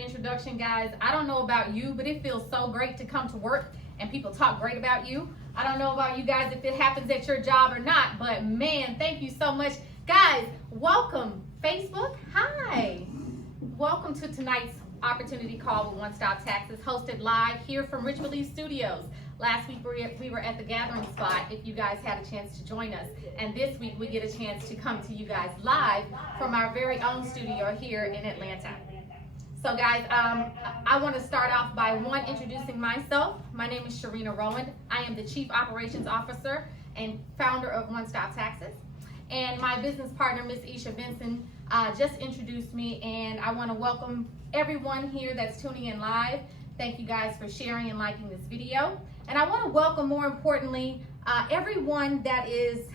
introduction, guys. I don't know about you, but it feels so great to come to work and people talk great about you. I don't know about you guys if it happens at your job or not, but man, thank you so much. Guys, welcome. Facebook, hi. Welcome to tonight's opportunity call with One Stop Taxes, hosted live here from Rich Believe Studios. Last week we were at the gathering spot if you guys had a chance to join us. And this week we get a chance to come to you guys live from our very own studio here in Atlanta. So guys, I want to start off by introducing myself. My name is Sharina Rowan. I am the Chief Operations Officer and founder of One Stop Taxes. And my business partner, Miss Isha Benson, just introduced me, and I want to welcome everyone here that's tuning in live. Thank you guys for sharing and liking this video. And I want to welcome, more importantly, everyone that is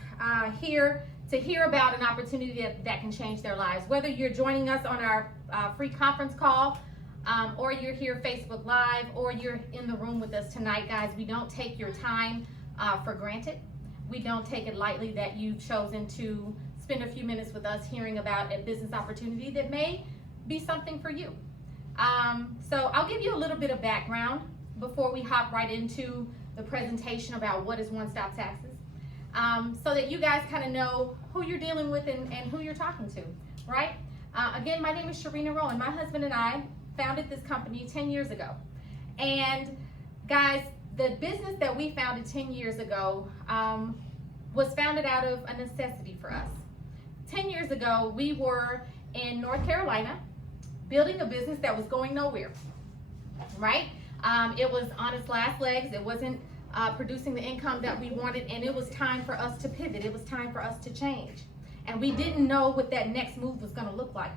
here to hear about an opportunity that can change their lives. Whether you're joining us on our free conference call, or you're here Facebook Live, or you're in the room with us tonight, guys, we don't take your time for granted. We don't take it lightly that you've chosen to spend a few minutes with us hearing about a business opportunity that may be something for you. So I'll give you a little bit of background before we hop right into the presentation about what is One Stop Taxes, so that you guys kind of know who you're dealing with and who you're talking to, right? Again, my name is Sharina Rowan. My husband and I founded this company 10 years ago. And guys, the business that we founded 10 years ago was founded out of a necessity for us. 10 years ago, we were in North Carolina building a business that was going nowhere, right? It was on its last legs. It wasn't producing the income that we wanted, and it was time for us to pivot. It was time for us to change. And we didn't know what that next move was going to look like.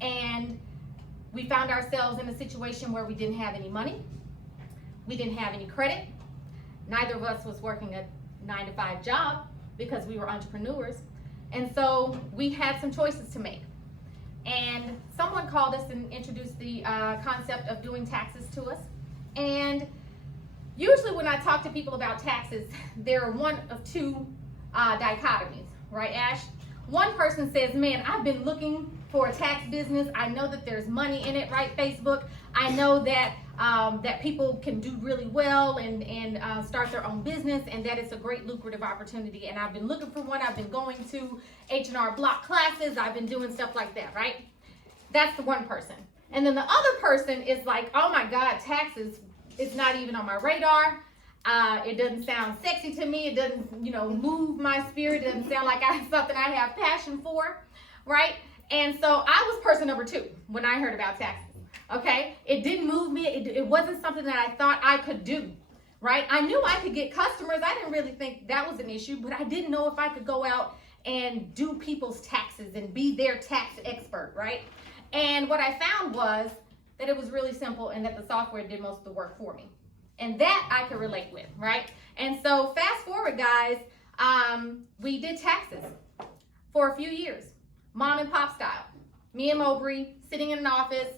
And we found ourselves in a situation where we didn't have any money. We didn't have any credit. Neither of us was working a 9-to-5 job because we were entrepreneurs. And so we had some choices to make. And someone called us and introduced the concept of doing taxes to us. And usually when I talk to people about taxes, there are one of two dichotomies, right, Ash? One person says, man, I've been looking for a tax business. I know that there's money in it, right, Facebook? I know that that people can do really well and start their own business, and that it's a great lucrative opportunity. And I've been looking for one. I've been going to H&R Block classes. I've been doing stuff like that, right? That's the one person. And then the other person is like, oh my God, taxes is not even on my radar. It doesn't sound sexy to me. It doesn't, move my spirit. It doesn't sound like something I have passion for, right? And so I was person number two when I heard about taxes. Okay, it didn't move me. It wasn't something that I thought I could do, right? I knew I could get customers. I didn't really think that was an issue, but I didn't know if I could go out and do people's taxes and be their tax expert, right? And what I found was that it was really simple and that the software did most of the work for me. And that I could relate with, right? And so fast forward, guys, we did taxes for a few years, mom and pop style. Me and Mowbray sitting in an office,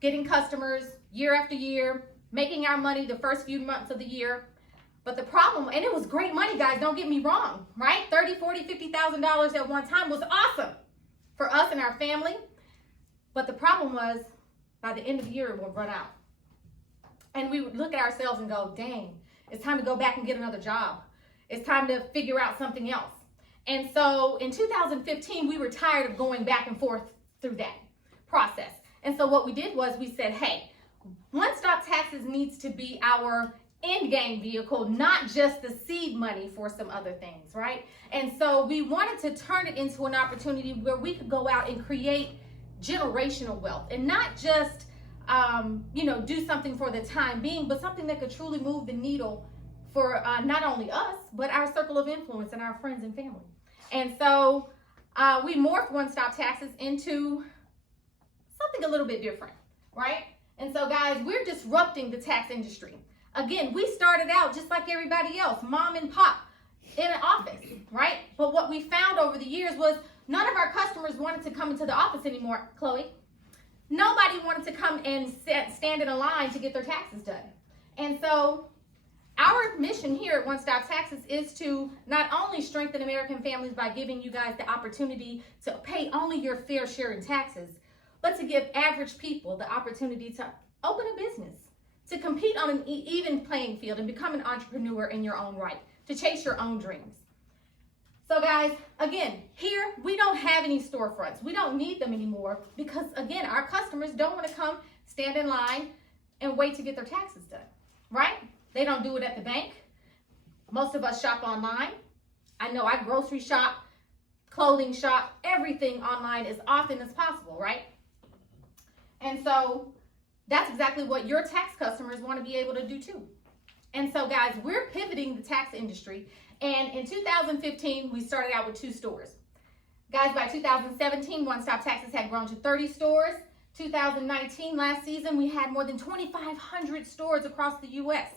getting customers year after year, making our money the first few months of the year. But the problem, and it was great money, guys, don't get me wrong, right? $30,000, $40,000, $50,000 at one time was awesome for us and our family. But the problem was, by the end of the year, it would run out. And we would look at ourselves and go, dang, it's time to go back and get another job. It's time to figure out something else. And so in 2015, we were tired of going back and forth through that process. And so what we did was we said, hey, One Stop Taxes needs to be our end game vehicle, not just the seed money for some other things, right? And so we wanted to turn it into an opportunity where we could go out and create generational wealth and not just, do something for the time being, but something that could truly move the needle for not only us, but our circle of influence and our friends and family. And so we morphed One Stop Taxes into something a little bit different, right? And so guys, we're disrupting the tax industry. Again, we started out just like everybody else, mom and pop in an office, right? But what we found over the years was none of our customers wanted to come into the office anymore, Chloe. Nobody wanted to come and stand in a line to get their taxes done. And so our mission here at One Stop Taxes is to not only strengthen American families by giving you guys the opportunity to pay only your fair share in taxes, but to give average people the opportunity to open a business, to compete on an even playing field and become an entrepreneur in your own right, to chase your own dreams. So guys, again, here we don't have any storefronts. We don't need them anymore because, again, our customers don't want to come stand in line and wait to get their taxes done, right? They don't do it at the bank. Most of us shop online. I know I grocery shop, clothing shop, everything online as often as possible, right? And so that's exactly what your tax customers want to be able to do too. And so guys, we're pivoting the tax industry. And in 2015, we started out with 2 stores. Guys, by 2017, One Stop Taxes had grown to 30 stores. 2019, last season, we had more than 2,500 stores across the U.S.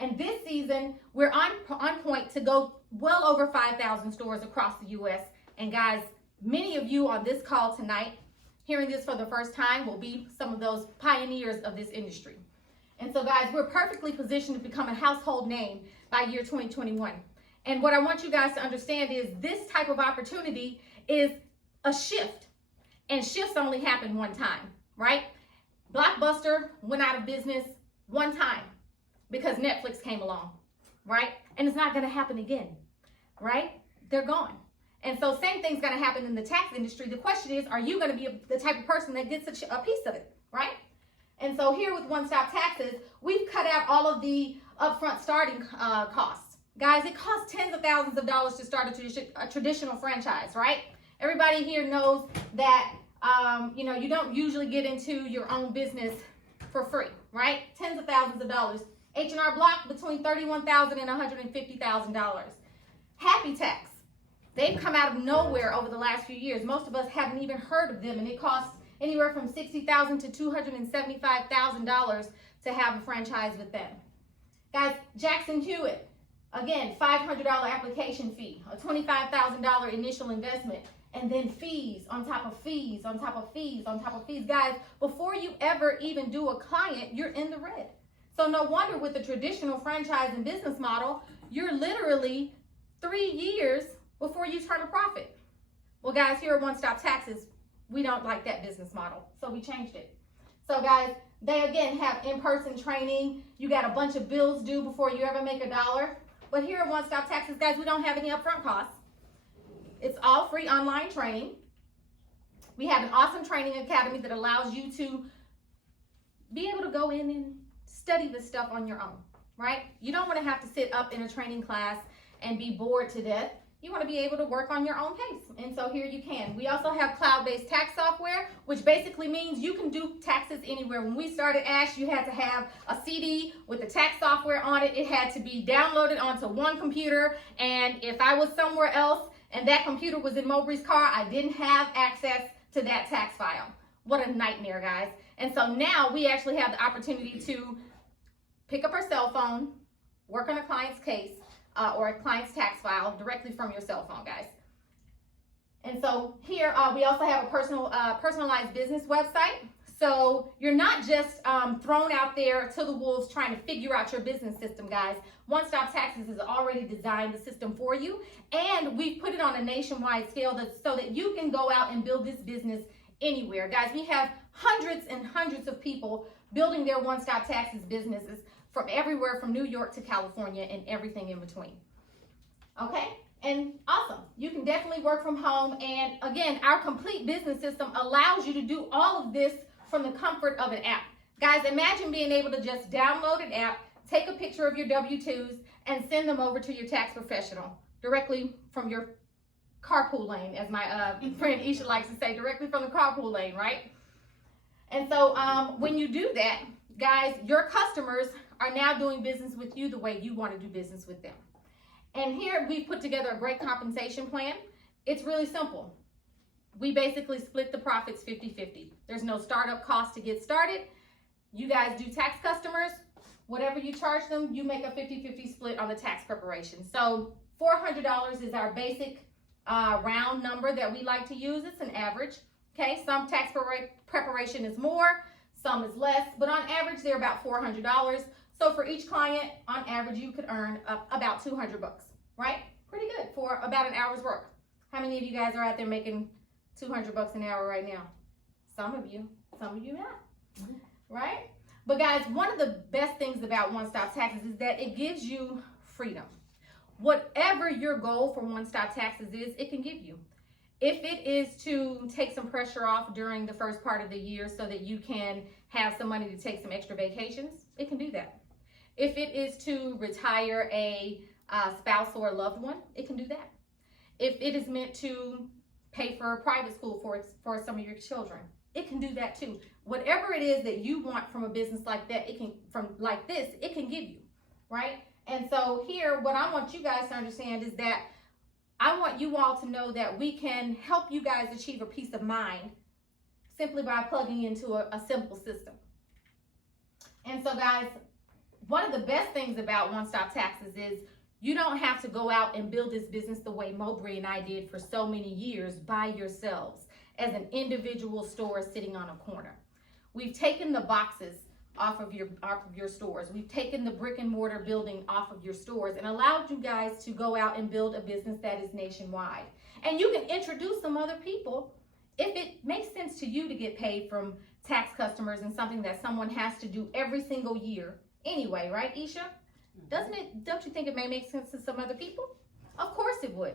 And this season, we're on point to go well over 5,000 stores across the U.S. And guys, many of you on this call tonight, hearing this for the first time, will be some of those pioneers of this industry. And so guys, we're perfectly positioned to become a household name by year 2021. And what I want you guys to understand is this type of opportunity is a shift. And shifts only happen one time, right? Blockbuster went out of business one time because Netflix came along, right? And it's not going to happen again, right? They're gone. And so same thing's going to happen in the tax industry. The question is, are you going to be the type of person that gets a piece of it, right? And so here with One Stop Taxes, we've cut out all of the upfront starting costs. Guys, it costs tens of thousands of dollars to start a traditional franchise, right? Everybody here knows that, you don't usually get into your own business for free, right? Tens of thousands of dollars. H&R Block between $31,000 and $150,000. Happy Tax. They've come out of nowhere over the last few years. Most of us haven't even heard of them, and it costs anywhere from $60,000 to $275,000 to have a franchise with them. Guys, Jackson Hewitt. Again, $500 application fee, a $25,000 initial investment, and then fees on top of fees, on top of fees, on top of fees. Guys, before you ever even do a client, you're in the red. So no wonder with the traditional franchise and business model, you're literally 3 years before you turn a profit. Well, guys, here at One Stop Taxes, we don't like that business model, so we changed it. So guys, they again have in-person training. You got a bunch of bills due before you ever make a dollar. But here at One Stop Taxes, guys, we don't have any upfront costs. It's all free online training. We have an awesome training academy that allows you to be able to go in and study this stuff on your own, right? You don't want to have to sit up in a training class and be bored to death. You want to be able to work on your own pace. And so here you can. We also have cloud-based tax software, which basically means you can do taxes anywhere. When we started Ash, you had to have a CD with the tax software on it. It had to be downloaded onto one computer. And if I was somewhere else and that computer was in Mowbray's car, I didn't have access to that tax file. What a nightmare, guys. And so now we actually have the opportunity to pick up our cell phone, work on a client's case, or a client's tax file directly from your cell phone, guys. And so here we also have a personalized business website. So you're not just thrown out there to the wolves trying to figure out your business system, guys. One Stop Taxes has already designed the system for you, and we've put it on a nationwide scale so that you can go out and build this business anywhere. Guys, we have hundreds and hundreds of people building their One Stop Taxes businesses from everywhere from New York to California and everything in between. Okay, and awesome. You can definitely work from home. And again, our complete business system allows you to do all of this from the comfort of an app. Guys, imagine being able to just download an app, take a picture of your W-2s, and send them over to your tax professional directly from your carpool lane, as my friend Isha likes to say, directly from the carpool lane, right? And so when you do that, guys, your customers are now doing business with you the way you want to do business with them. And here we've put together a great compensation plan. It's really simple. We basically split the profits 50-50. There's no startup cost to get started. You guys do tax customers. Whatever you charge them, you make a 50-50 split on the tax preparation. So $400 is our basic round number that we like to use. It's an average. Okay, some tax preparation is more, some is less, but on average, they're about $400. So for each client, on average, you could earn about $200, right? Pretty good for about an hour's work. How many of you guys are out there making $200 an hour right now? Some of you not, right? But guys, one of the best things about One Stop Taxes is that it gives you freedom. Whatever your goal for One Stop Taxes is, it can give you. If it is to take some pressure off during the first part of the year so that you can have some money to take some extra vacations, it can do that. If it is to retire a spouse or a loved one, it can do that. If it is meant to pay for a private school for some of your children, it can do that too. Whatever it is that you want from a business like that, it can give you, right? And so here, what I want you guys to understand is that I want you all to know that we can help you guys achieve a peace of mind simply by plugging into a simple system. And so guys, one of the best things about One Stop Taxes is you don't have to go out and build this business the way Mowbray and I did for so many years by yourselves as an individual store sitting on a corner. We've taken the boxes off of your stores. We've taken the brick and mortar building off of your stores and allowed you guys to go out and build a business that is nationwide. And you can introduce some other people if it makes sense to you to get paid from tax customers and something that someone has to do every single year anyway, right, Isha? Don't you think it may make sense to some other people? Of course it would,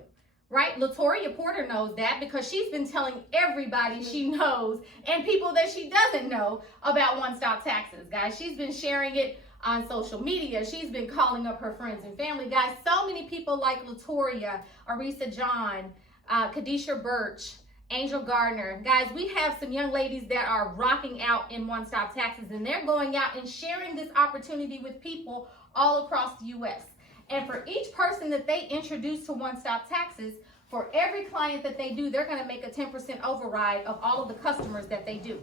right? Latoria Porter knows that because she's been telling everybody she knows and people that she doesn't know about One Stop Taxes, guys. She's been sharing it on social media. She's been calling up her friends and family. Guys, so many people like Latoria, Arisa John, Kanesha Birch, Angel Gardner. Guys, we have some young ladies that are rocking out in One Stop Taxes, and they're going out and sharing this opportunity with people all across the U.S. And for each person that they introduce to One Stop Taxes, for every client that they do, they're going to make a 10% override of all of the customers that they do.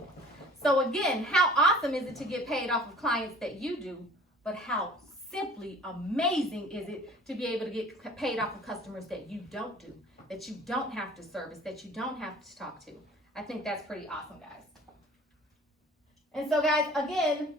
So again, how awesome is it to get paid off of clients that you do, but how simply amazing is it to be able to get paid off of customers that you don't do, that you don't have to service, that you don't have to talk to. I think that's pretty awesome, guys. And so guys, again,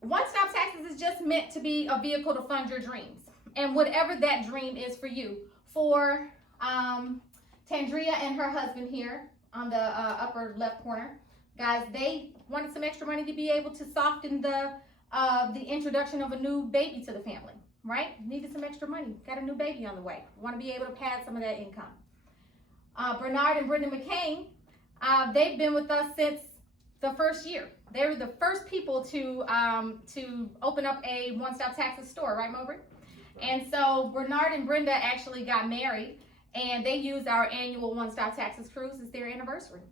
One Stop Taxes is just meant to be a vehicle to fund your dreams. And whatever that dream is for you. For Tandria and her husband here on the upper left corner, guys, they wanted some extra money to be able to soften the introduction of a new baby to the family, right? Needed some extra money. Got a new baby on the way. Want to be able to pad some of that income. Bernard and Brenda McCain, they've been with us since the first year. They were the first people to open up a One Stop Taxes store, right, Mowbray? And so Bernard and Brenda actually got married, and they used our annual One Stop Taxes cruise as their anniversary.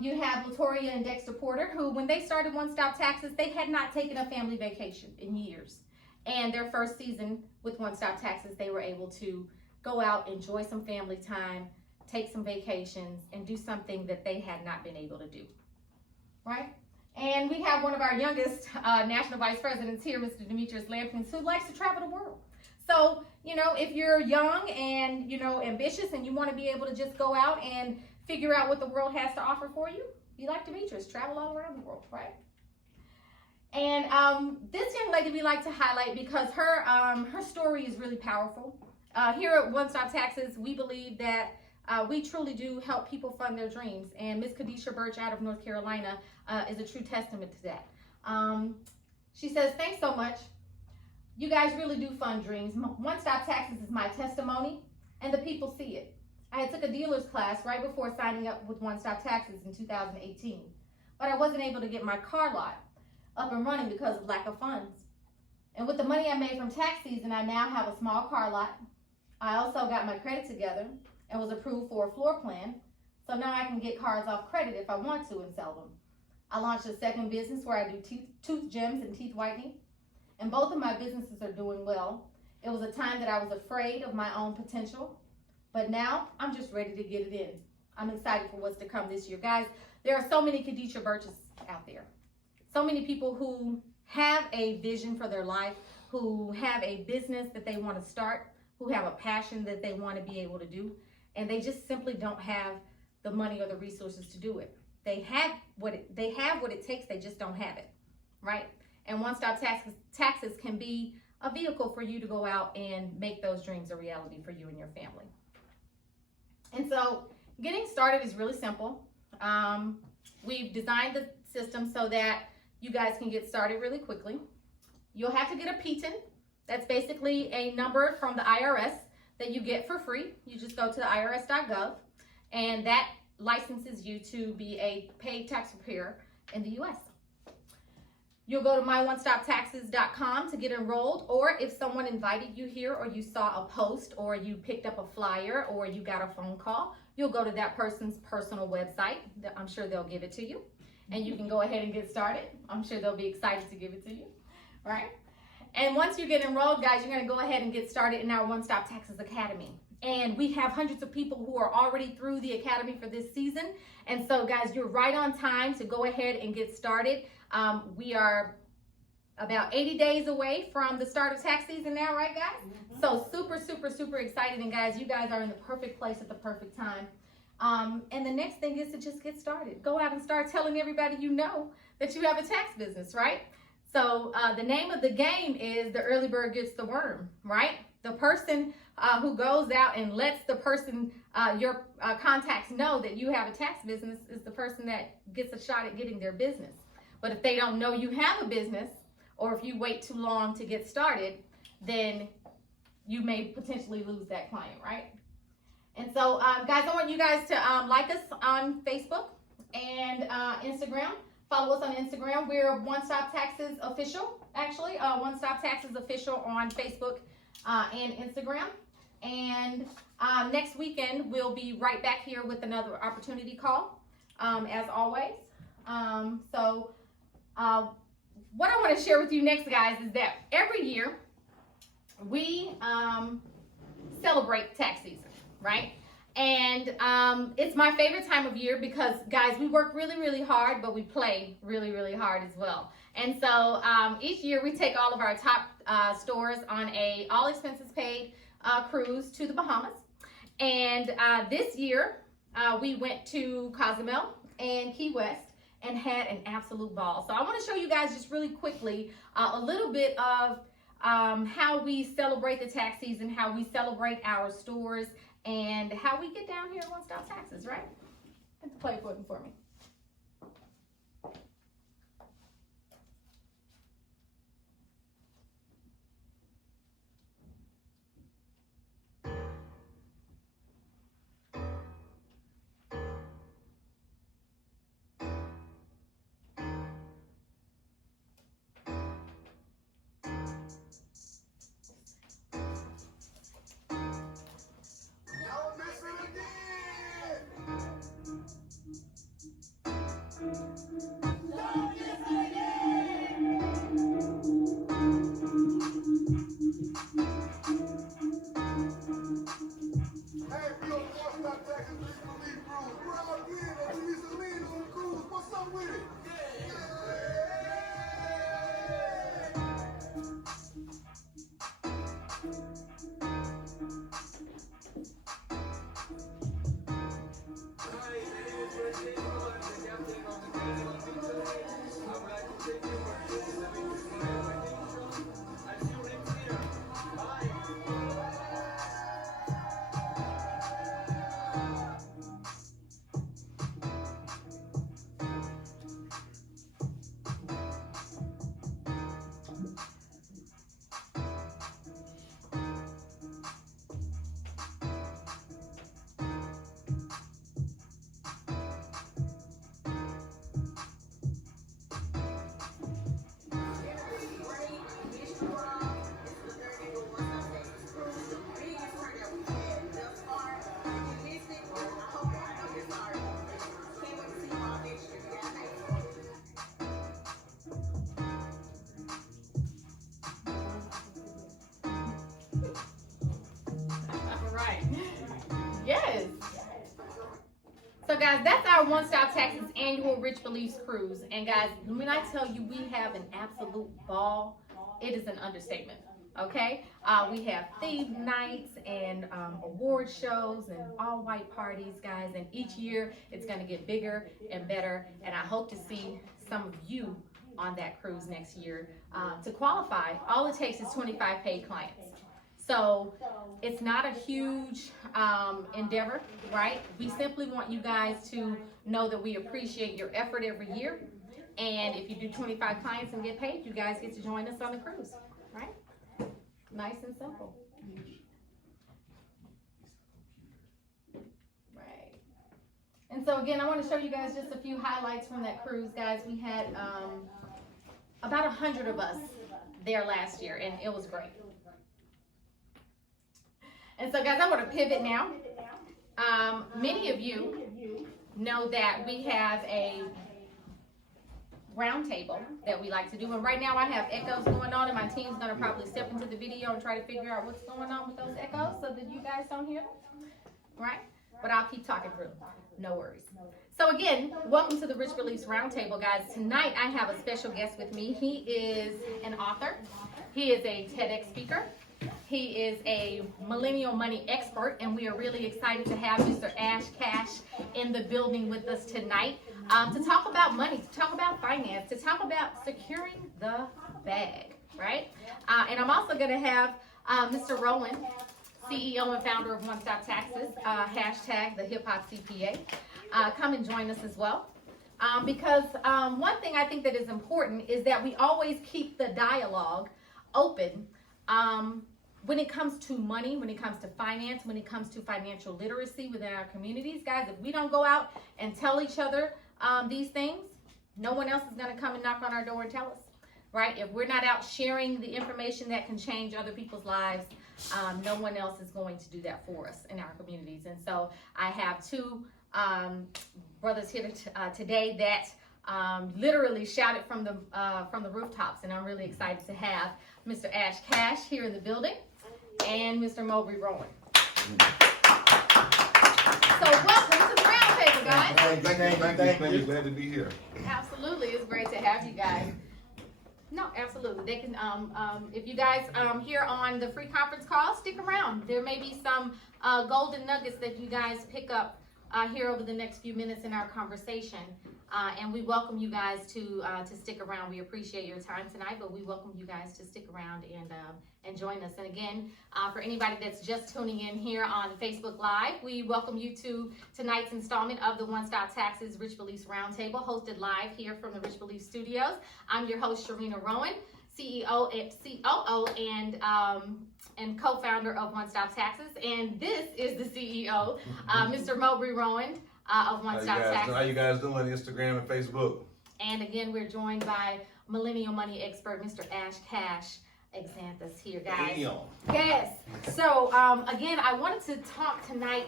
You have Latoria and Dexter Porter, who when they started One Stop Taxes, they had not taken a family vacation in years. And their first season with One Stop Taxes, they were able to go out, enjoy some family time, take some vacations, and do something that they had not been able to do, right? And we have one of our youngest national vice presidents here, Mr. Demetrius Lampkins, who likes to travel the world. So, you know, if you're young and, you know, ambitious and you want to be able to just go out and figure out what the world has to offer for you, be like Demetrius, travel all around the world, right? And this young lady we like to highlight because her story is really powerful. Here at One Stop Taxes, we believe that we truly do help people fund their dreams. And Miss Kanesha Birch out of North Carolina is a true testament to that. She says, thanks so much. You guys really do fund dreams. One Stop Taxes is my testimony, and the people see it. I had took a dealer's class right before signing up with One Stop Taxes in 2018, but I wasn't able to get my car lot up and running because of lack of funds. And with the money I made from tax season, I now have a small car lot. I also got my credit together and was approved for a floor plan, so now I can get cars off credit if I want to and sell them. I launched a second business where I do tooth gems and teeth whitening, and both of my businesses are doing well. It was a time that I was afraid of my own potential, but now I'm just ready to get it in. I'm excited for what's to come this year. Guys, there are so many Kanesha Birches out there. So many people who have a vision for their life, who have a business that they want to start, who have a passion that they want to be able to do, and they just simply don't have the money or the resources to do it. They have what it takes, they just don't have it, right? And One Stop Taxes can be a vehicle for you to go out and make those dreams a reality for you and your family. And so getting started is really simple. we've designed the system so that you guys can get started really quickly. You'll have to get a PTIN. That's basically a number from the IRS that you get for free. You just go to the irs.gov, and that licenses you to be a paid tax preparer in the US. You'll go to myonestoptaxes.com to get enrolled, or if someone invited you here, or you saw a post, or you picked up a flyer, or you got a phone call, you'll go to that person's personal website. I'm sure they'll give it to you, and you can go ahead and get started. I'm sure they'll be excited to give it to you, right? And once you get enrolled, guys, you're gonna go ahead and get started in our One Stop Taxes Academy. And we have hundreds of people who are already through the academy for this season. And so, guys, you're right on time to go ahead and get started. We are about 80 days away from the start of tax season now, right, guys? Mm-hmm. So super, super, super excited. And guys, you guys are in the perfect place at the perfect time. And the next thing is to just get started. Go out and start telling everybody you know that you have a tax business, right? So the name of the game is the early bird gets the worm, right? The person who goes out and lets the person, your contacts know that you have a tax business is the person that gets a shot at getting their business. But if they don't know you have a business, or if you wait too long to get started, then you may potentially lose that client, right? And so, guys, I want you guys to like us on Facebook and Instagram. Follow us on Instagram. We're One Stop Taxes Official, actually. One Stop Taxes Official on Facebook and Instagram. And next weekend, we'll be right back here with another opportunity call, as always. What I want to share with you next, guys, is that every year we celebrate tax season, right? And it's my favorite time of year because, guys, we work really, really hard, but we play really, really hard as well. And so each year we take all of our top stores on a all expenses paid cruise to the Bahamas. And this year we went to Cozumel and Key West and had an absolute ball. So I want to show you guys just really quickly a little bit of how we celebrate the tax season, how we celebrate our stores, and how we get down here at One Stop Taxes, right? Hit the play button for me. So guys, that's our One Stop Taxes annual Rich Beliefs cruise. And guys, when I tell you we have an absolute ball, it is an understatement. Okay, we have theme nights and award shows and all white parties, guys, and each year it's going to get bigger and better, and I hope to see some of you on that cruise next year. To qualify, all it takes is 25 paid clients. So it's not a huge endeavor, right? We simply want you guys to know that we appreciate your effort every year. And if you do 25 clients and get paid, you guys get to join us on the cruise, right? Nice and simple. Right. And so again, I want to show you guys just a few highlights from that cruise, guys. We had about 100 of us there last year, and it was great. And so guys, I want to pivot now. Many of you know that we have a round table that we like to do, and right now I have echoes going on, and my team's going to probably step into the video and try to figure out what's going on with those echoes so that you guys don't hear them, right? But I'll keep talking through, no worries. So again, welcome to the Rich Release Roundtable, guys. Tonight I have a special guest with me. He is an author, he is a TEDx speaker, he is a millennial money expert, and we are really excited to have Mr. Ash Cash in the building with us tonight to talk about money, to talk about finance, to talk about securing the bag, right? And I'm also going to have Mr. Rowan, CEO and founder of One Stop Taxes, hashtag the Hip Hop CPA, come and join us as well. Because one thing I think that is important is that we always keep the dialogue open when it comes to money, when it comes to finance, when it comes to financial literacy within our communities. Guys, if we don't go out and tell each other these things, no one else is going to come and knock on our door and tell us, right? If we're not out sharing the information that can change other people's lives, no one else is going to do that for us in our communities. And so I have two brothers here today that literally shouted from the rooftops, and I'm really excited to have Mr. Ash Cash here in the building and Mr. Mowbray Rowan. So welcome to the roundtable, guys. Thank you. Glad to be here. Absolutely, it's great to have you guys. No, absolutely. They can, if you guys here on the free conference call, stick around. There may be some golden nuggets that you guys pick up here over the next few minutes in our conversation. And we welcome you guys to stick around. We appreciate your time tonight, but we welcome you guys to stick around and join us. And again, for anybody that's just tuning in here on Facebook Live, we welcome you to tonight's installment of the One Stop Taxes Rich Release Roundtable, hosted live here from the Rich Release Studios. I'm your host, Sharina Rowan, CEO and COO and co-founder of One Stop Taxes. And this is the CEO, Mr. Mowbray Rowan of One Stop Taxes. How you guys doing? Instagram and Facebook. And again, we're joined by millennial money expert, Mr. Ash Cash, Exantus here, guys. Damn. Yes. So again, I wanted to talk tonight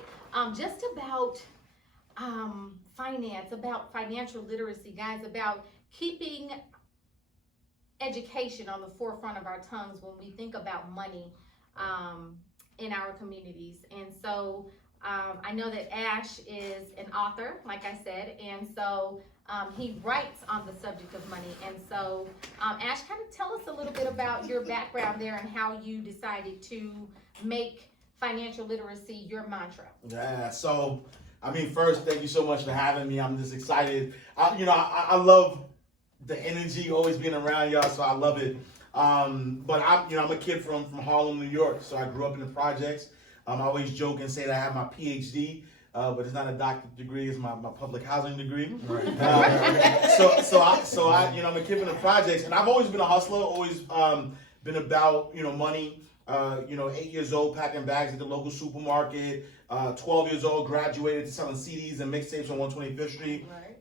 just about finance, about financial literacy, guys, about keeping education on the forefront of our tongues when we think about money in our communities. And so I know that Ash is an author, like I said, and so he writes on the subject of money. And so Ash, kind of tell us a little bit about your background there and how you decided to make financial literacy your mantra. Yeah, so I mean, first, thank you so much for having me. I'm just excited. I love the energy always being around y'all, so I love it. But I'm a kid from Harlem, New York, so I grew up in the projects. I always joke and say that I have my PhD, but it's not a doctorate degree; it's my public housing degree. Right. I'm a kid from the projects, and I've always been a hustler. Always been about money. 8 years old, packing bags at the local supermarket. 12 years old, graduated to selling CDs and mixtapes on 125th Street. Right.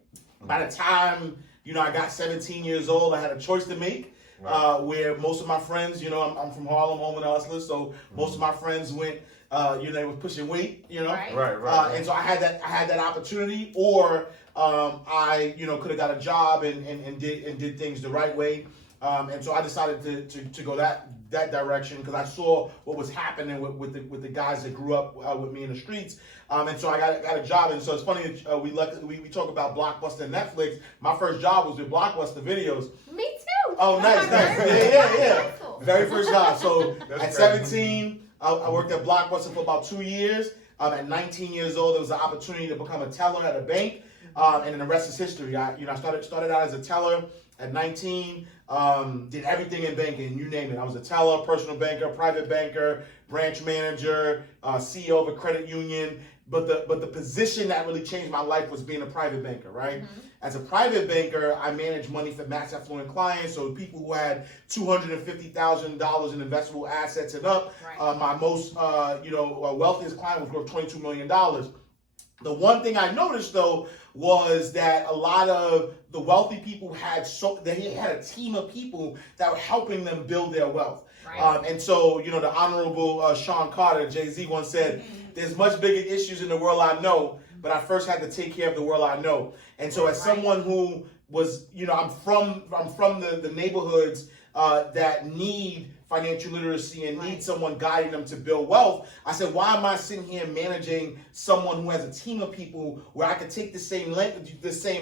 By the time I got 17 years old, I had a choice to make. Right. Where most of my friends, I'm from Harlem, home of the hustlers, so most of my friends went, they were pushing weight, Right. And so I had that opportunity, or I could have got a job and did things the right way, and so I decided to go that direction because I saw what was happening with the guys that grew up with me in the streets, and so I got a job. And so it's funny that we talk about Blockbuster and Netflix. My first job was with Blockbuster Videos. Me too. Oh, nice. Yeah. Very first job. So at 17, I worked at Blockbuster for about 2 years. At 19 years old, there was an opportunity to become a teller at a bank, and then the rest is history. I started out as a teller At 19, did everything in banking, you name it. I was a teller, personal banker, private banker, branch manager, CEO of a credit union. But the position that really changed my life was being a private banker, right? Mm-hmm. As a private banker, I managed money for mass affluent clients, so people who had $250,000 in investable assets and up. Right. My most wealthiest client was worth $22 million. The one thing I noticed though was that a lot of the wealthy people had a team of people that were helping them build their wealth. Right. And so, the Honorable Sean Carter, Jay-Z, once said, "There's much bigger issues in the world I know, but I first had to take care of the world I know." And so, as someone who was, I'm from the neighborhoods that need financial literacy and need someone guiding them to build wealth, I said, why am I sitting here managing someone who has a team of people where I could take the same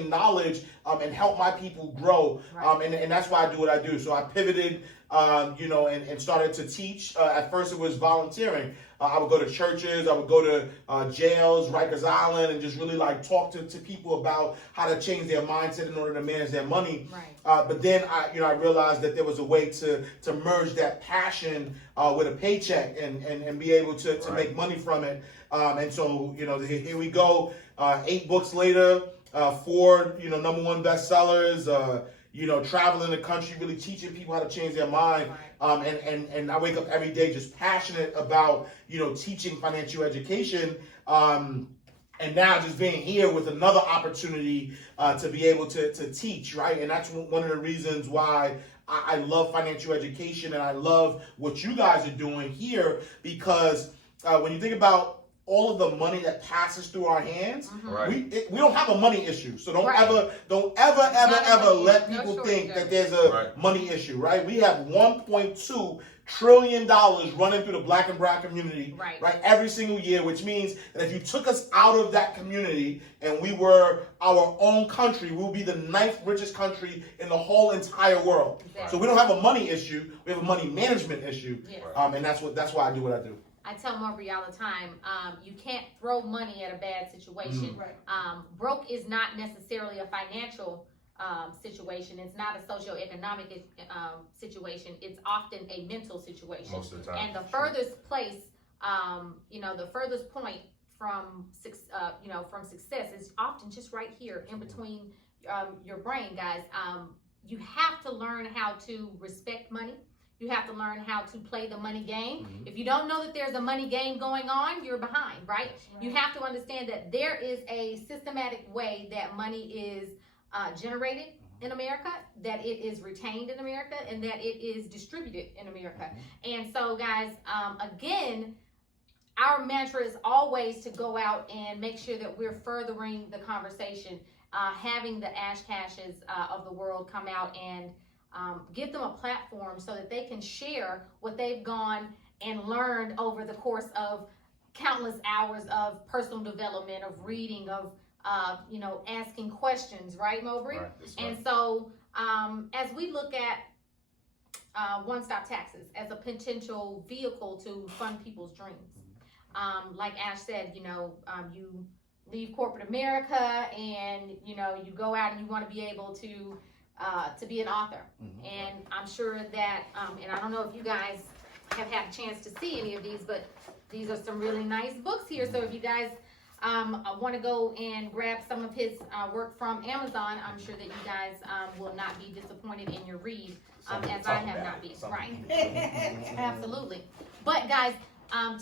knowledge and help my people grow? Right. And that's why I do what I do. So I pivoted, and started to teach. At first it was volunteering. I would go to churches, I would go to jails, Rikers Island, and just really talk to people about how to change their mindset in order to manage their money. Right. But then I realized that there was a way to merge that passion with a paycheck and be able to make money from it. And so, here we go, 8 books later, 4, #1 bestsellers, traveling the country, really teaching people how to change their mind. And I wake up every day just passionate about, teaching financial education. And now just being here with another opportunity to be able to teach, right? And that's one of the reasons why I love financial education and I love what you guys are doing here, because when you think about all of the money that passes through our hands, we don't have a money issue. So don't ever let people think that there's a money issue, right? We have $1.2 trillion running through the Black and brown community, right, every single year, which means that if you took us out of that community and we were our own country, we would be the 9th richest country in the whole entire world. Exactly. So we don't have a money issue, we have a money management issue. Yes. And that's why I do what I do. I tell Marbury all the time, you can't throw money at a bad situation. Broke is not necessarily a financial situation. It's not a socioeconomic situation. It's often a mental situation. Most of the time. And the furthest place, the furthest point from success is often just right here in between your brain, guys. You have to learn how to respect money. You have to learn how to play the money game. Mm-hmm. If you don't know that there's a money game going on, you're behind, right? You have to understand that there is a systematic way that money is generated in America, that it is retained in America, and that it is distributed in America. Mm-hmm. And so, guys, again, our mantra is always to go out and make sure that we're furthering the conversation, having the Ash Cashes of the world come out and give them a platform so that they can share what they've gone and learned over the course of countless hours of personal development, of reading, of asking questions, right, Mowbray? Right, and so as we look at One Stop Taxes as a potential vehicle to fund people's dreams, like Ash said, you leave corporate America and you go out and you want to be able to be an author. Mm-hmm. And I'm sure that, and I don't know if you guys have had a chance to see any of these, but these are some really nice books here. So if you guys want to go and grab some of his work from Amazon, I'm sure that you guys will not be disappointed in your read, as I have not been. Right. Absolutely. But guys,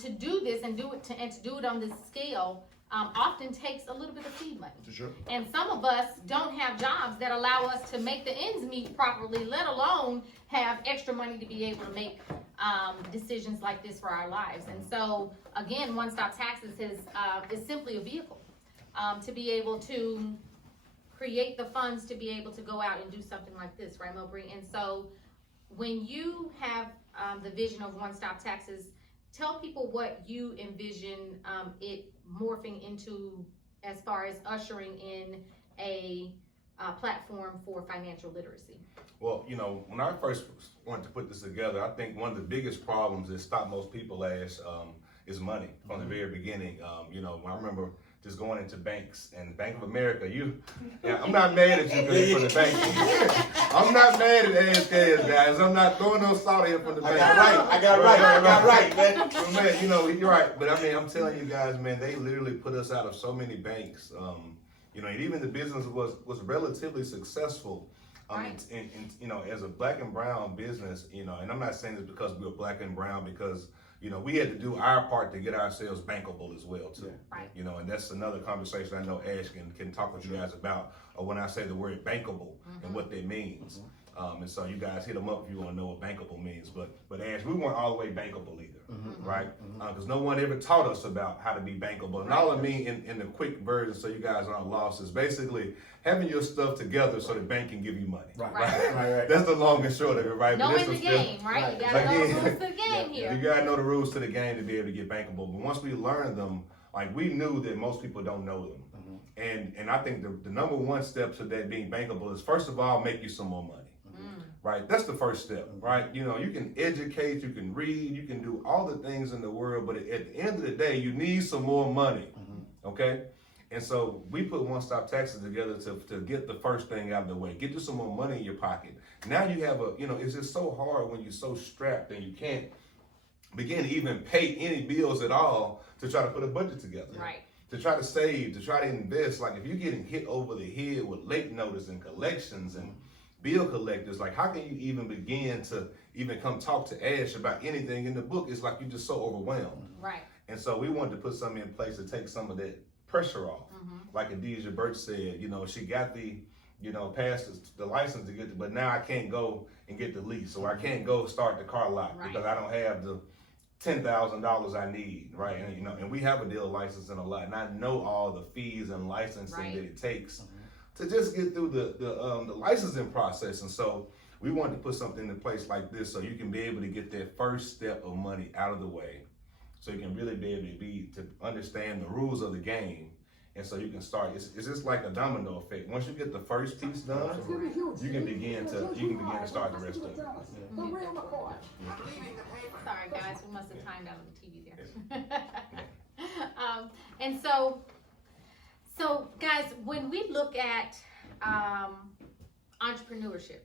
to do this and to do it on this scale, often takes a little bit of seed money. For sure. And some of us don't have jobs that allow us to make the ends meet properly, let alone have extra money to be able to make decisions like this for our lives. And so, again, One Stop Taxes is simply a vehicle to be able to create the funds to be able to go out and do something like this, right, Mowbray? And so, when you have the vision of One Stop Taxes, tell people what you envision it morphing into as far as ushering in a platform for financial literacy. Well, when I first wanted to put this together, I think one of the biggest problems that stopped most people is money from the very beginning. I remember just going into banks and Bank of America. I'm not mad at you because you're from the bank. I'm not mad at ASKs, guys. I'm not throwing no salt here from the bank. I got right, man. So, man, you know, you're right. But I mean, I'm telling you guys, man, they literally put us out of so many banks. You know, and even the business was relatively successful. Right. And you know, as a black and brown business, you know, and I'm not saying this because we were black and brown, because you know, we had to do our part to get ourselves bankable as well too. Right. You know, and that's another conversation I know Ash can talk with you guys about, when I say the word bankable and what that means. And so you guys hit them up if you want to know what bankable means. But Ash, we weren't all the way bankable either, right? Because no one ever taught us about how to be bankable. And all I mean in the quick version, so you guys aren't lost, is basically having your stuff together so the bank can give you money. Right. That's the long and short of it, right? Knowing the game, right? You gotta know the rules to the game here. You gotta know the rules to the game to be able to get bankable. But once we learned them, like, we knew that most people don't know them. And I think the number one step to that being bankable is, first of all, make you some more money. Right, that's the first step, right? You know, you can educate, you can read, you can do all the things in the world, but at the end of the day, you need some more money, okay? And so we put One Stop Taxes together to get the first thing out of the way, get you some more money in your pocket. Now you have you know, it's just so hard when you're so strapped and you can't begin to even pay any bills at all to try to put a budget together. Right. To try to save, to try to invest. Like, if you're getting hit over the head with late notice and collections and bill collectors, like, how can you even begin to even come talk to Ash about anything in the book? It's like you're just so overwhelmed. Right. And so we wanted to put something in place to take some of that pressure off. Like Kanesha Birch said, you know, she got passed the license to get it, but now I can't go and get the lease, or I can't go start the car lot because I don't have the $10,000 I need, right? And you know, and we have a dealer license and a lot, and I know all the fees and licensing that it takes to just get through the licensing process. And so we wanted to put something in place like this so you can be able to get that first step of money out of the way, so you can really be able to understand the rules of the game. And so you can start, it's just like a domino effect. Once you get the first piece done, you can begin to start the rest of it. Sorry guys, we must have timed out on the TV there. And so guys, when we look at entrepreneurship,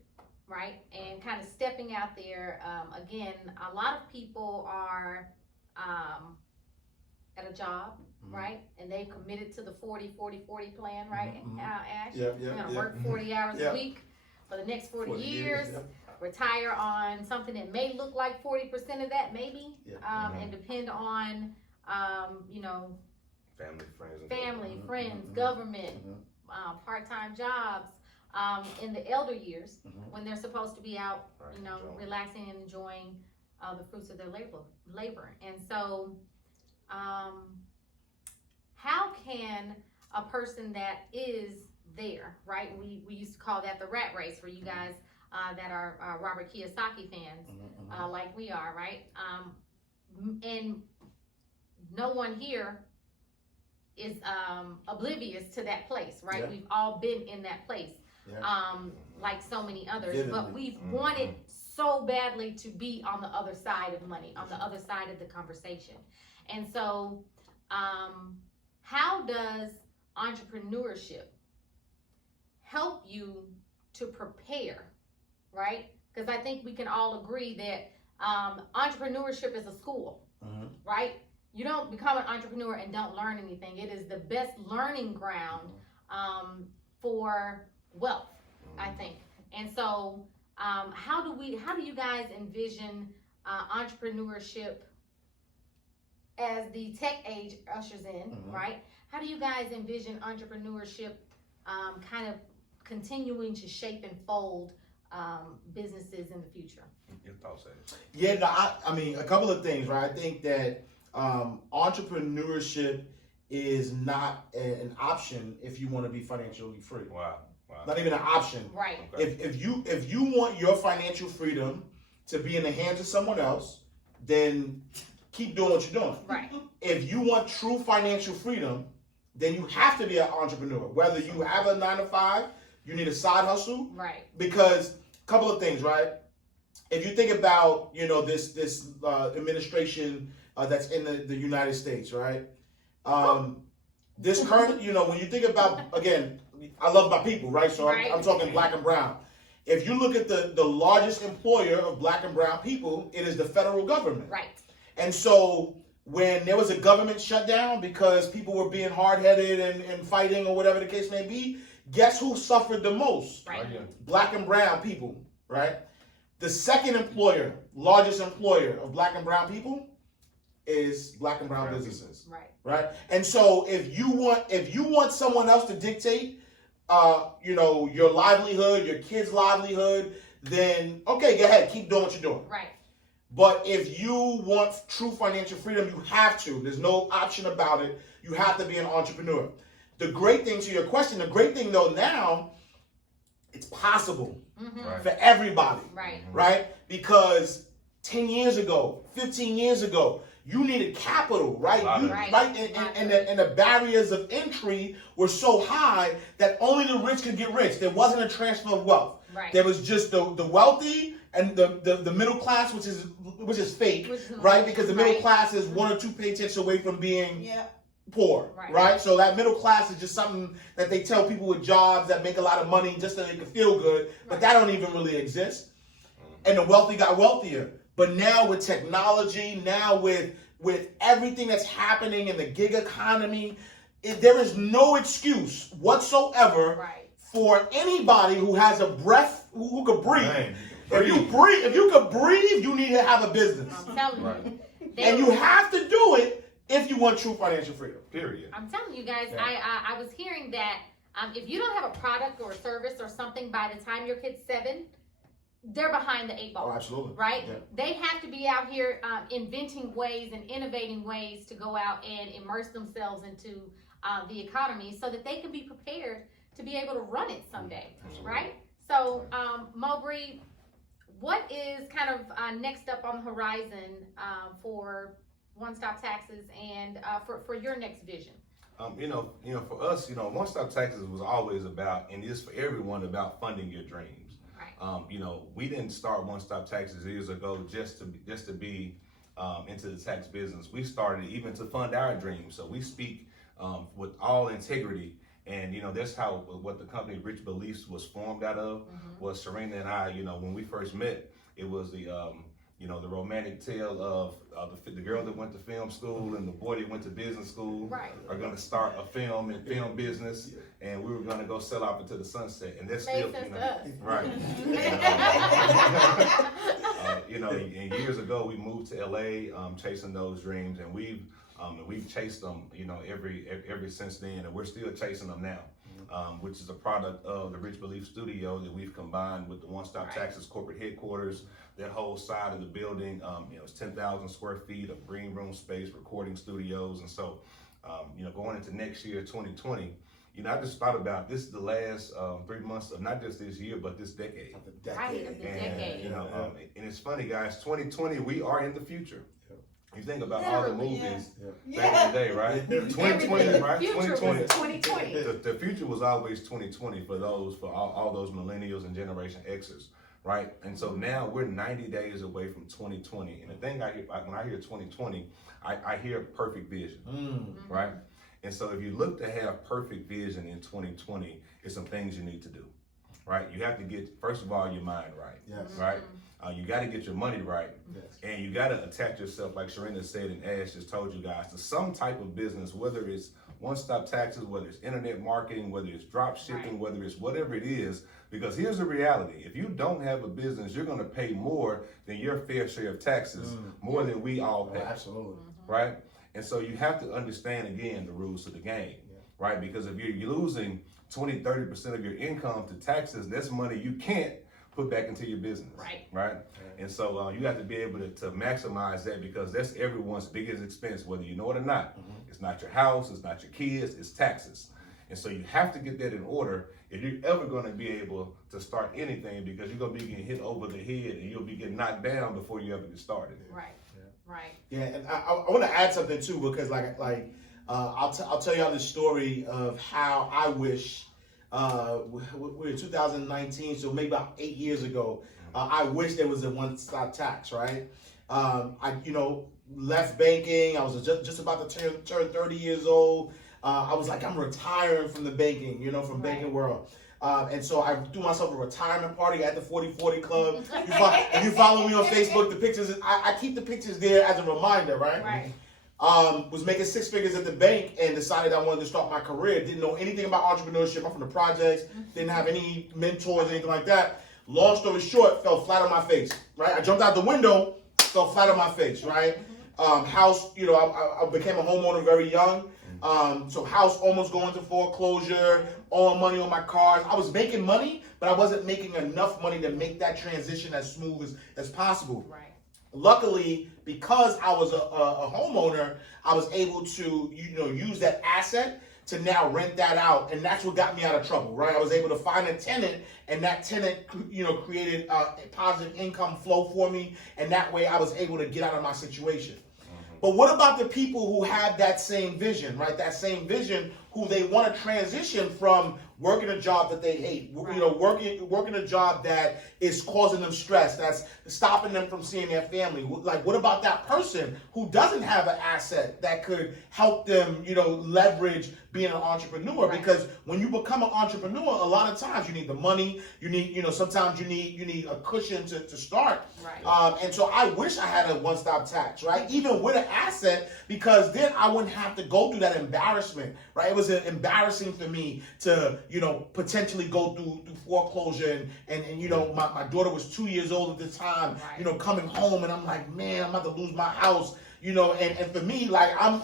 right, and kind of stepping out there, again, a lot of people are at a job, right, and they committed to the 40-40-40 plan, right, Ash? You're gonna work 40 hours a week for the next 40 years. Retire on something that may look like 40% of that, maybe, and depend on, you know, family, friends, government, part-time jobs, in the elder years, when they're supposed to be out, you know, relaxing and enjoying the fruits of their labor. And so, how can a person that is there, right? We used to call that the rat race for you guys that are Robert Kiyosaki fans, like we are, right? And no one here is oblivious to that place, right? We've all been in that place, like so many others, but we've wanted so badly to be on the other side of money, on the other side of the conversation. And so, how does entrepreneurship help you to prepare, right? Because I think we can all agree that entrepreneurship is a school, right? You don't become an entrepreneur and don't learn anything. It is the best learning ground for wealth, I think. And so, how do you guys envision entrepreneurship as the tech age ushers in, right? How do you guys envision entrepreneurship kind of continuing to shape and fold businesses in the future? Your thoughts, Ash? Yeah, no, I mean, a couple of things, right? I think that entrepreneurship is not an option if you want to be financially free. Wow. Not even an option. Right. Okay. If you want your financial freedom to be in the hands of someone else, then keep doing what you're doing. Right. If you want true financial freedom, then you have to be an entrepreneur. Whether you have a 9-to-5, you need a side hustle. Right. Because a couple of things, right? If you think about, you know, this administration that's in the United States, right? This current, when you think about, again, I love my people, right? So I'm talking black and brown. If you look at the largest employer of black and brown people, it is the federal government. Right. And so when there was a government shutdown because people were being hard-headed and fighting or whatever the case may be, guess who suffered the most? Right. Black and brown people, right? The second largest employer of black and brown people is black and brown businesses. Right. And so if you want someone else to dictate your livelihood, your kids' livelihood, then okay, go ahead, keep doing what you're doing. Right. But if you want true financial freedom, you have to. There's no option about it. You have to be an entrepreneur. The great thing to your question, the great thing though now, it's possible for everybody. Right? Because 10 years ago, 15 years ago, you needed capital, right? And the barriers of entry were so high that only the rich could get rich. There wasn't a transfer of wealth. Right. There was just the wealthy and the middle class, which is fake, right? Because the middle class is 1 or 2 paychecks away from being poor, right? So that middle class is just something that they tell people with jobs that make a lot of money just so they can feel good, but that don't even really exist. And the wealthy got wealthier. But now with technology, now with everything that's happening in the gig economy, there is no excuse whatsoever for anybody who has a breath, who could breathe. If you could breathe, you need to have a business. I'm telling you. And you have to do it if you want true financial freedom. Period. I'm telling you guys, I was hearing that if you don't have a product or a service or something by the time your kid's 7, they're behind the 8 ball. Oh, absolutely. Right? Yeah. They have to be out here inventing ways and innovating ways to go out and immerse themselves into the economy so that they can be prepared to be able to run it someday. Absolutely. Right? So, Mowbray, what is kind of next up on the horizon for One Stop Taxes and for your next vision? For us, One Stop Taxes was always about, and is for everyone, about funding your dreams. We didn't start One Stop Taxes years ago just to be into the tax business. We started even to fund our dreams. So we speak with all integrity, and that's how what the company Rich Beliefs was formed out of. Was Serena and I, when we first met, it was the romantic tale of the girl that went to film school and the boy that went to business school are going to start a film business, and we were going to go sell off into the sunset, and that's still, right. And years ago we moved to LA, chasing those dreams, and we've chased them, every since then, and we're still chasing them now. Which is a product of the Rich Belief Studio that we've combined with the One Stop Taxes corporate headquarters. That whole side of the building, it's 10,000 square feet of green room space, recording studios. And so, going into next year, 2020, I just thought about this is the last 3 months of not just this year, but this decade. And it's funny, guys, 2020, we are in the future. You think about all the movies back in the day, right? 2020, right? 2020. The future was always 2020 for all those millennials and Generation Xers, right? And so now we're 90 days away from 2020. And the thing when I hear 2020, I hear perfect vision, right? And so if you look to have perfect vision in 2020, it's some things you need to do, right? You have to get, first of all, your mind right, right? You got to get your money right, and you got to attach yourself, like Sharina said and Ash just told you guys, to some type of business, whether it's one-stop taxes, whether it's internet marketing, whether it's drop shipping, whether it's whatever it is, because here's the reality. If you don't have a business, you're going to pay more than your fair share of taxes, more than we all pay. Absolutely. Right? And so you have to understand, again, the rules of the game, right? Because if you're losing 20, 30% of your income to taxes, that's money you can't put back into your business, right? And so you have to be able to maximize that, because that's everyone's biggest expense, whether you know it or not. It's not your house, it's not your kids, it's taxes. And so you have to get that in order if you're ever going to be able to start anything, because you're going to be getting hit over the head and you'll be getting knocked down before you ever get started. Yeah, and I want to add something too, because I'll tell y'all this story of how I wish. We're in 2019, so maybe about 8 years ago. I wish there was a one-stop tax, right? I left banking. I was just about to turn 30 years old. I was like, I'm retiring from the banking, from banking world. And so I threw myself a retirement party at the 40/40 Club. If you follow me on Facebook, the pictures, I keep the pictures there as a reminder, right? Right. Was making 6 figures at the bank and decided I wanted to start my career. Didn't know anything about entrepreneurship. I'm from the projects. Didn't have any mentors, anything like that. Long story short, fell flat on my face, right? I jumped out the window, fell flat on my face, right? House, I became a homeowner very young. So house almost going to foreclosure, owing money on my cars. I was making money, but I wasn't making enough money to make that transition as smooth as possible. Right. Luckily, because I was a homeowner, I was able to, use that asset to now rent that out, and that's what got me out of trouble, right? I was able to find a tenant, and that tenant, created a positive income flow for me, and that way I was able to get out of my situation. But what about the people who have that same vision, right? That same vision, who they want to transition from working a job that they hate, working a job that is causing them stress, that's stopping them from seeing their family. Like, what about that person who doesn't have an asset that could help them, leverage being an entrepreneur? Right. Because when you become an entrepreneur, a lot of times you need the money, you need, sometimes you need a cushion to start. Right. And so I wish I had a one-stop tax, right? Even with an asset, because then I wouldn't have to go through that embarrassment, right? It was embarrassing for me to, potentially go through foreclosure, and my daughter was 2 years old at the time, Right. Coming home, and I'm like, man, I'm about to lose my house, and for me, like, I'm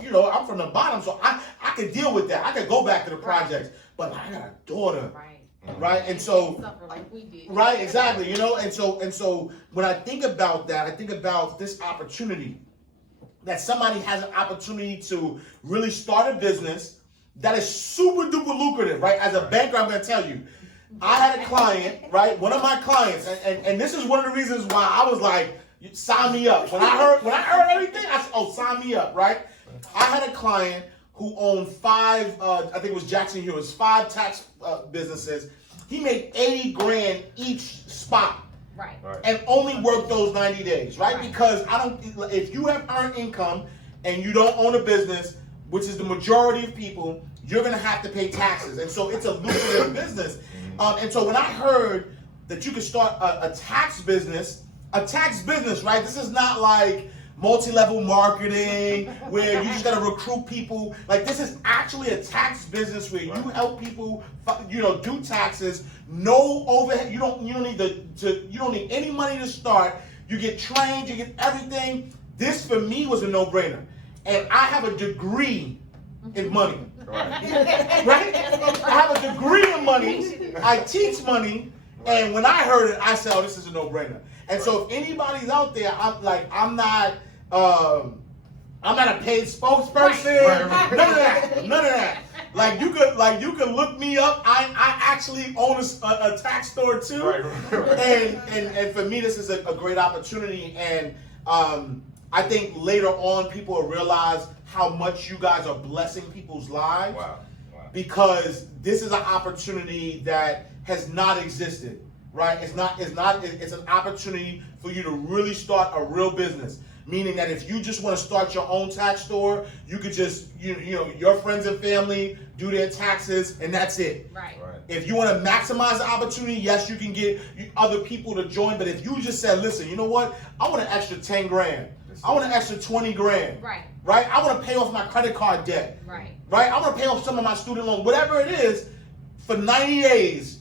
from the bottom, so I could deal with that. I could go back to the projects, but I got a daughter. Right, and so suffer like we did. right, exactly, and so when I think about that, I think about this opportunity, that somebody has an opportunity to really start a business that is super duper lucrative, right? As a banker, I'm gonna tell you, I had a client, right? One of my clients, and this is one of the reasons why I was like, sign me up. When I heard everything, I said, oh, sign me up, right? I had a client who owned 5, I think it was Jackson Hew's, 5 tax businesses. He made 80 grand each spot. Right. And only worked those 90 days, right? Right. Because if you have earned income and you don't own a business, which is the majority of people, you're gonna have to pay taxes. And so it's a lucrative business. And so when I heard that you could start a tax business, right? This is not like multi-level marketing where you just gotta recruit people. Like, this is actually a tax business where you help people, do taxes. No overhead. You don't need any money to start. You get trained. You get everything. This for me was a no-brainer, and I have a degree in money. Right? I have a degree in money. I teach money, and when I heard it, I said, "Oh, this is a no-brainer." And so, if anybody's out there, I'm not a paid spokesperson. None of that. Like, you could look me up. I actually own a tax store too. And for me, this is a great opportunity. And I think later on, people will realize how much you guys are blessing people's lives. Wow. Because this is an opportunity that has not existed, right? It's an opportunity for you to really start a real business. Meaning that if you just want to start your own tax store, you could just, your friends and family do their taxes, and that's it. Right. If you want to maximize the opportunity, yes, you can get other people to join. But if you just said, listen, you know what? I want an extra 10 grand. I want an extra 20 grand. Right? I want to pay off my credit card debt. Right? I want to pay off some of my student loan, whatever it is, for 90 days.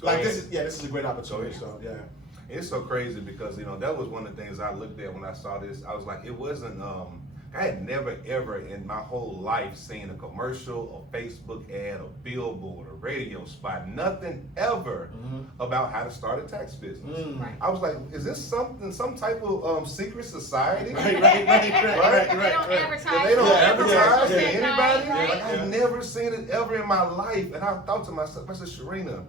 Like, this is a great opportunity. So, yeah. It's so crazy because, that was one of the things I looked at when I saw this. I was like, it wasn't, I had never ever in my whole life seen a commercial, a Facebook ad, a billboard, a radio spot, nothing ever about how to start a tax business. I was like, is this some type of secret society? They don't advertise. They don't advertise to Right. anybody. Right. I've never seen it ever in my life. And I thought to myself, I said, Sharina,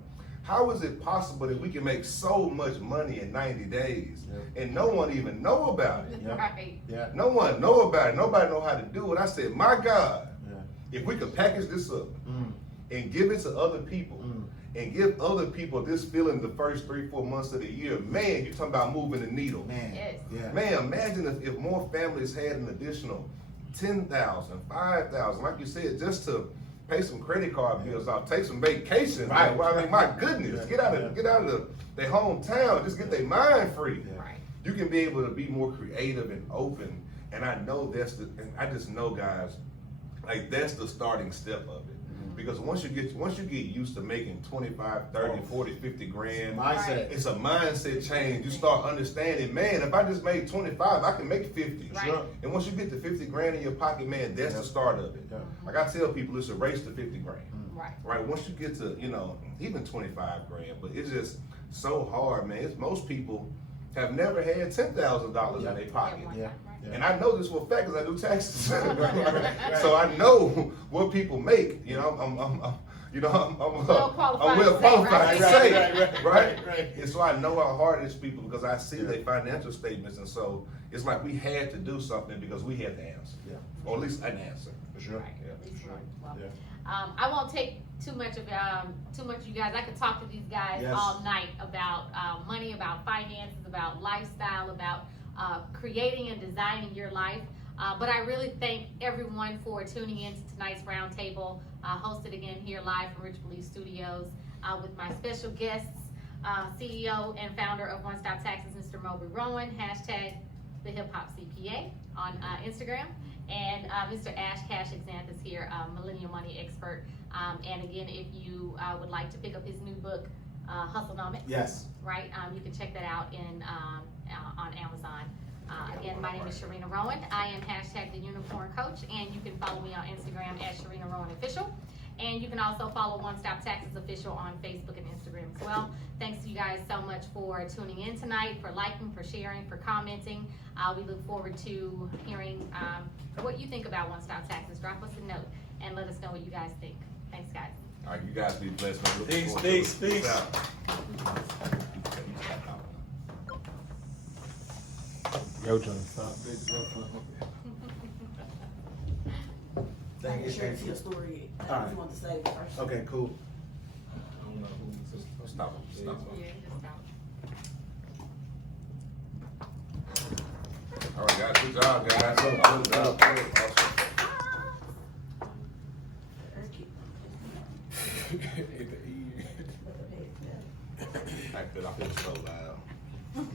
how is it possible that we can make so much money in 90 days and no one even know about it? Right. No one know about it. Nobody know how to do it. I said, my God, if we could package this up and give it to other people and give other people this feeling the first 3-4 months of the year, man, you're talking about moving the needle. Man, imagine if more families had an additional 10,000, 5,000, like you said, just to pay some credit card bills off, take some vacations. Right. Man. Well, I mean, my goodness, Yeah. get out of their hometown, just get their mind free. Yeah. Right. You can be able to be more creative and open. And I know and I just know, guys, like that's the starting step of it. Because once you get used to making 25, 30, 40, 50 grand, Mindset. it's a mindset change. You start understanding, man, if I just made 25, I can make 50. Right. Sure. And once you get to 50 grand in your pocket, man, that's the start of it. Yeah. Like I tell people, it's a race to 50 grand. Right. Right? Once you get to, even 25 grand, but it's just so hard, man. Most people have never had $10,000 in their pocket. Yeah. And I know this for a fact because I do taxes. So I know what people make. I'm Well qualified well to say, qualified to say, right. And so I know how hard it is, people, because I see their financial statements, and so it's like we had to do something because we had the answer, or at least an answer. For sure. Right. Yeah. At least one. Well, Yeah. I won't take too much of you guys. I could talk to these guys Yes. all night about money, about finances, about lifestyle, about creating and designing your life. But I really thank everyone for tuning in to tonight's roundtable, hosted again here live from Rich Believe Studios with my special guests, CEO and founder of One Stop Taxes, Mr. Moby Rowan, hashtag the Hip Hop CPA on Instagram, and Mr. Ash Cash Exantus here, Millennial Money Expert. And again, if you would like to pick up his new book, Hustlenomics, Yes. right? You can check that out on Amazon. Again, my name is Sharina Rowan. I am hashtag the Unicorn Coach, and you can follow me on Instagram at Sharina Rowan Official. And you can also follow One Stop Taxes Official on Facebook and Instagram as well. Thanks to you guys so much for tuning in tonight, for liking, for sharing, for commenting. We look forward to hearing what you think about One Stop Taxes. Drop us a note and let us know what you guys think. Thanks, guys. All right, you guys be blessed, man. Looking Peace, forward to it. peace, peace. out. Yo, trying to stop. Make sure it's your story. All right. You want to say it first. Okay, cool. Stop. All right, guys. Good job, guys. Good job. I feel so bad.